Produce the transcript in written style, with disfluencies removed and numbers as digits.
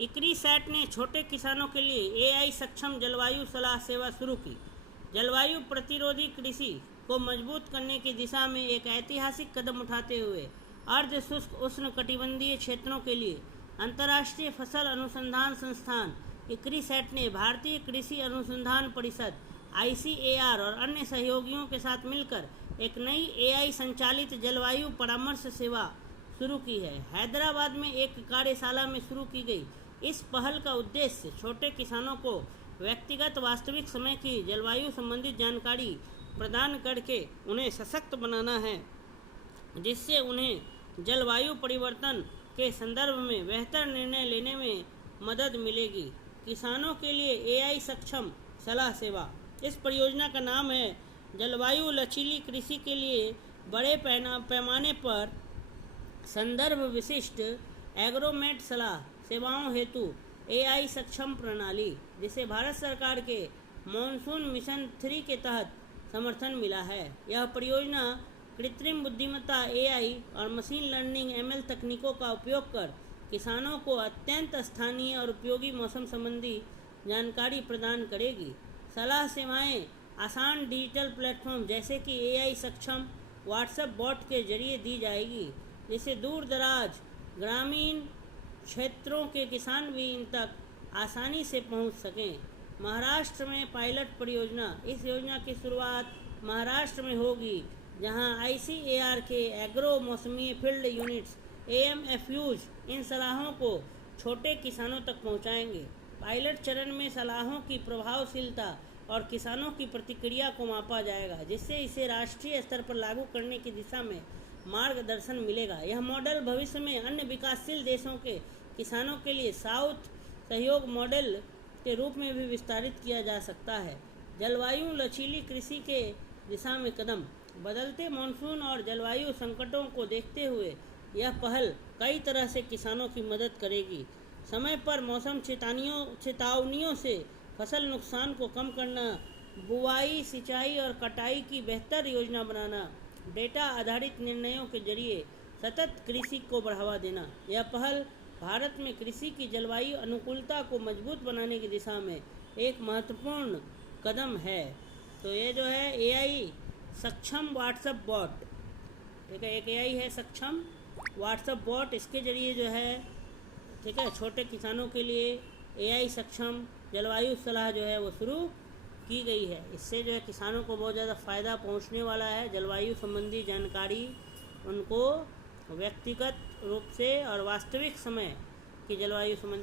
इक्रीसैट ने छोटे किसानों के लिए एआई सक्षम जलवायु सलाह सेवा शुरू की। जलवायु प्रतिरोधी कृषि को मजबूत करने की दिशा में एक ऐतिहासिक कदम उठाते हुए अर्ध शुष्क उष्णकटिबंधीय क्षेत्रों के लिए अंतर्राष्ट्रीय फसल अनुसंधान संस्थान इक्रीसैट ने भारतीय कृषि अनुसंधान परिषद ICAR और अन्य सहयोगियों के साथ मिलकर एक नई एआई संचालित जलवायु परामर्श सेवा शुरू की है। हैदराबाद में एक कार्यशाला में शुरू की गई इस पहल का उद्देश्य छोटे किसानों को व्यक्तिगत वास्तविक समय की जलवायु संबंधित जानकारी प्रदान करके उन्हें सशक्त बनाना है, जिससे उन्हें जलवायु परिवर्तन के संदर्भ में बेहतर निर्णय लेने में मदद मिलेगी। किसानों के लिए एआई सक्षम सलाह सेवा। इस परियोजना का नाम है जलवायु लचीली कृषि के लिए बड़े पैमाने पर संदर्भ विशिष्ट एग्रोमेट सलाह सेवाओं हेतु एआई सक्षम प्रणाली, जिसे भारत सरकार के मॉनसून मिशन 3 के तहत समर्थन मिला है। यह परियोजना कृत्रिम बुद्धिमत्ता एआई और मशीन लर्निंग ML तकनीकों का उपयोग कर किसानों को अत्यंत स्थानीय और उपयोगी मौसम संबंधी जानकारी प्रदान करेगी। सलाह सेवाएं आसान डिजिटल प्लेटफॉर्म जैसे कि एआई सक्षम व्हाट्सएप बॉट के जरिए दी जाएगी, जिससे दूर दराज ग्रामीण क्षेत्रों के किसान भी इन तक आसानी से पहुंच सकें। महाराष्ट्र में पायलट परियोजना। इस योजना की शुरुआत महाराष्ट्र में होगी, जहां ICAR के एग्रो मौसमी फील्ड यूनिट्स AMFUs इन सलाहों को छोटे किसानों तक पहुंचाएंगे। पायलट चरण में सलाहों की प्रभावशीलता और किसानों की प्रतिक्रिया को मापा जाएगा, जिससे इसे राष्ट्रीय स्तर पर लागू करने की दिशा में मार्गदर्शन मिलेगा। यह मॉडल भविष्य में अन्य विकासशील देशों के किसानों के लिए साउथ सहयोग मॉडल के रूप में भी विस्तारित किया जा सकता है। जलवायु लचीली कृषि के दिशा में कदम। बदलते मानसून और जलवायु संकटों को देखते हुए यह पहल कई तरह से किसानों की मदद करेगी। समय पर मौसम चेतावनियों से फसल नुकसान को कम करना, बुवाई, सिंचाई और कटाई की बेहतर योजना बनाना, डेटा आधारित निर्णयों के जरिए सतत कृषि को बढ़ावा देना। यह पहल भारत में कृषि की जलवायु अनुकूलता को मजबूत बनाने की दिशा में एक महत्वपूर्ण कदम है। तो ये जो है एआई सक्षम व्हाट्सएप बॉट, ठीक है, एक एआई है सक्षम व्हाट्सएप बॉट। इसके जरिए जो है, ठीक है, छोटे किसानों के लिए एआई सक्षम जलवायु सलाह जो है वो शुरू की गई है। इससे जो है किसानों को बहुत ज़्यादा फ़ायदा पहुंचने वाला है। जलवायु संबंधी जानकारी उनको व्यक्तिगत रूप से और वास्तविक समय की जलवायु संबंधी